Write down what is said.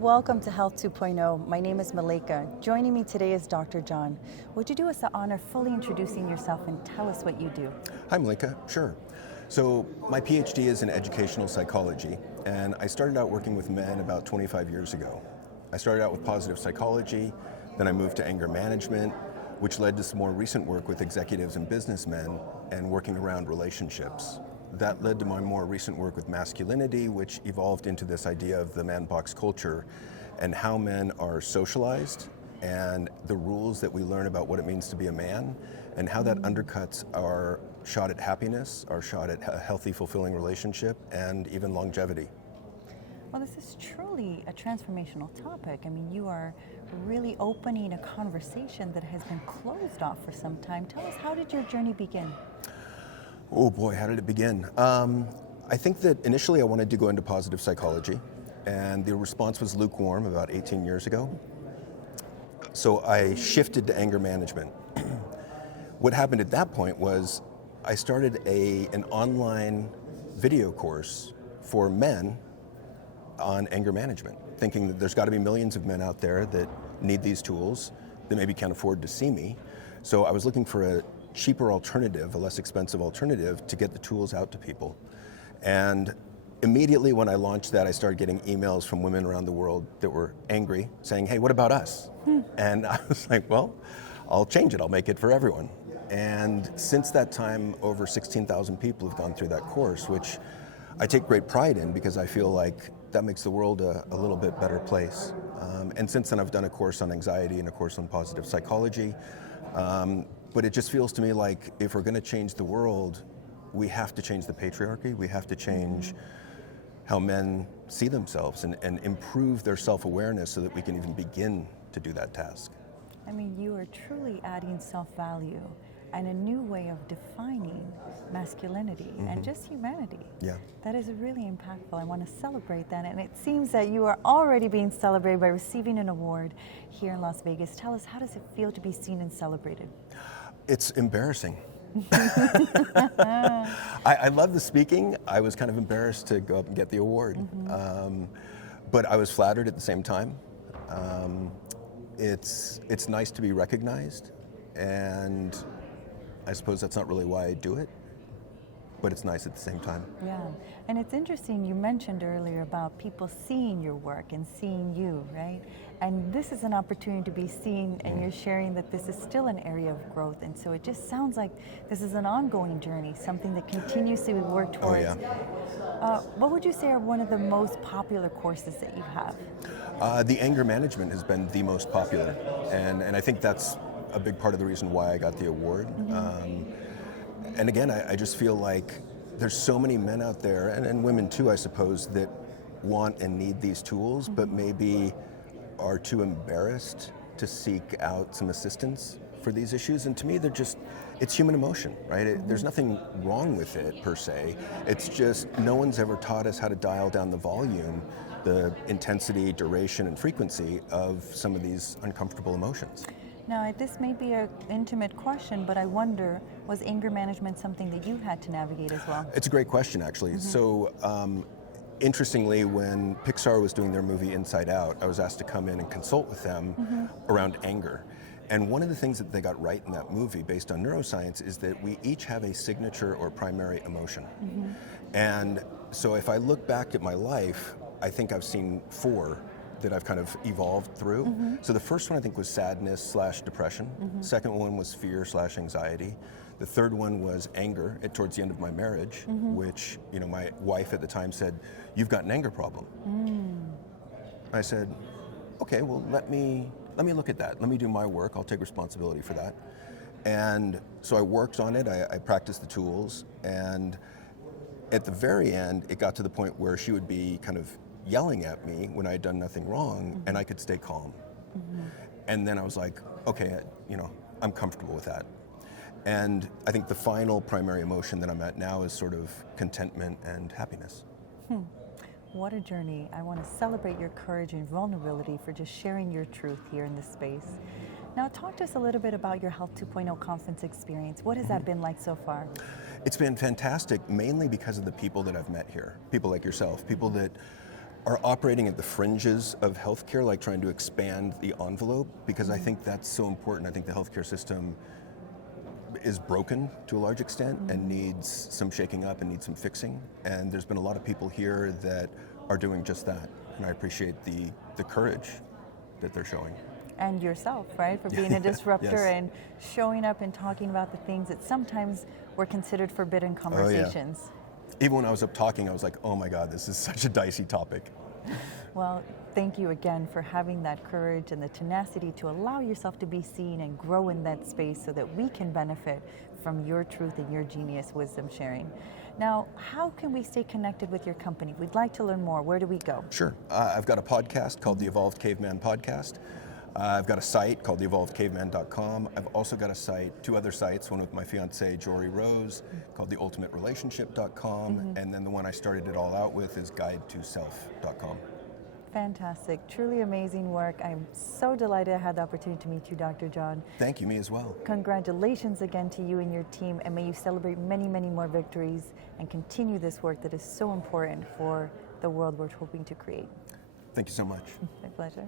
Welcome to Health 2.0. My name is Malika. Joining me today is Dr. John. Would you do us the honor fully introducing yourself and tell us what you do? Hi, Malika. Sure. So my PhD is in educational psychology, and I started out working with men about 25 years ago. I started out with positive psychology, then I moved to anger management, which led to some more recent work with executives and businessmen and working around relationships. That led to my more recent work with masculinity, which evolved into this idea of the man box culture and how men are socialized and the rules that we learn about what it means to be a man and how that undercuts our shot at happiness, our shot at a healthy, fulfilling relationship, and even longevity. Well, this is truly a transformational topic. I mean, you are really opening a conversation that has been closed off for some time. Tell us, how did your journey begin? Oh boy, how did it begin? I think that initially I wanted to go into positive psychology, and the response was lukewarm about 18 years ago. So I shifted to anger management. What happened at that point was I started an online video course for men on anger management, thinking that there's got to be millions of men out there that need these tools that maybe can't afford to see me. So I was looking for a cheaper alternative, a less expensive alternative to get the tools out to people. And immediately when I launched that, I started getting emails from women around the world that were angry, saying, hey, what about us? And I was like, well, I'll change it. I'll make it for everyone. And since that time, over 16,000 people have gone through that course, which I take great pride in because I feel like that makes the world a little bit better place. And since then, I've done a course on anxiety and a course on positive psychology. But it just feels to me like if we're going to change the world, we have to change the patriarchy. We have to change how men see themselves and improve their self-awareness so that we can even begin to do that task. I mean, you are truly adding self-value and a new way of defining masculinity and just humanity. Yeah. That is really impactful. I want to celebrate that. And it seems that you are already being celebrated by receiving an award here in Las Vegas. Tell us, how does it feel to be seen and celebrated? It's embarrassing. I love the speaking. I was kind of embarrassed to go up and get the award. But I was flattered at the same time. It's nice to be recognized, and I suppose that's not really why I do it, but it's nice at the same time. Yeah, and it's interesting, you mentioned earlier about people seeing your work and seeing you, right? And this is an opportunity to be seen, and you're sharing that this is still an area of growth, and so it just sounds like this is an ongoing journey, something that continues to work towards. Oh, yeah. What would you say are one of the most popular courses that you have? The anger management has been the most popular, and I think that's a big part of the reason why I got the award. And again, I just feel like there's so many men out there, and women too, I suppose, that want and need these tools, but maybe are too embarrassed to seek out some assistance for these issues. And to me, it's human emotion, right? There's nothing wrong with it per se. It's just no one's ever taught us how to dial down the volume, the intensity, duration, and frequency of some of these uncomfortable emotions. Now, this may be an intimate question, but I wonder, was anger management something that you had to navigate as well? It's a great question, actually. So, interestingly, when Pixar was doing their movie Inside Out, I was asked to come in and consult with them around anger. And one of the things that they got right in that movie, based on neuroscience, is that we each have a signature or primary emotion. And so if I look back at my life, I think I've seen 4 that I've kind of evolved through. So the first one I think was sadness/depression. Second one was fear/anxiety. The third one was anger towards the end of my marriage, which, my wife at the time said, "You've got an anger problem." I said, okay, well, let me look at that. Let me do my work. I'll take responsibility for that. And so I worked on it. I practiced the tools. And at the very end, it got to the point where she would be kind of yelling at me when I had done nothing wrong, and I could stay calm. And then I was like, okay, I'm comfortable with that. And I think the final primary emotion that I'm at now is sort of contentment and happiness. What a journey. I want to celebrate your courage and vulnerability for just sharing your truth here in this space. Now, talk to us a little bit about your Health 2.0 conference experience. What has that been like so far? It's been fantastic, mainly because of the people that I've met here. People like yourself, people that are operating at the fringes of healthcare, like trying to expand the envelope, because I think that's so important. I think the healthcare system is broken to a large extent and needs some shaking up and needs some fixing. And there's been a lot of people here that are doing just that. And I appreciate the courage that they're showing. And yourself, right? For being a disruptor Yes. and showing up and talking about the things that sometimes were considered forbidden conversations. Even when I was up talking, I was like, oh my God, this is such a dicey topic. Well, thank you again for having that courage and the tenacity to allow yourself to be seen and grow in that space so that we can benefit from your truth and your genius wisdom sharing. Now, how can we stay connected with your company? We'd like to learn more. Where do we go? Sure. I've got a podcast called the Evolved Caveman Podcast. I've got a site called theevolvedcaveman.com. I've also got a site, 2 other sites, one with my fiancée, Jory Rose, called theultimaterelationship.com, and then the one I started it all out with is guidetoself.com. Fantastic. Truly amazing work. I'm so delighted I had the opportunity to meet you, Dr. John. Thank you, me as well. Congratulations again to you and your team, and may you celebrate many, many more victories and continue this work that is so important for the world we're hoping to create. Thank you so much. My pleasure.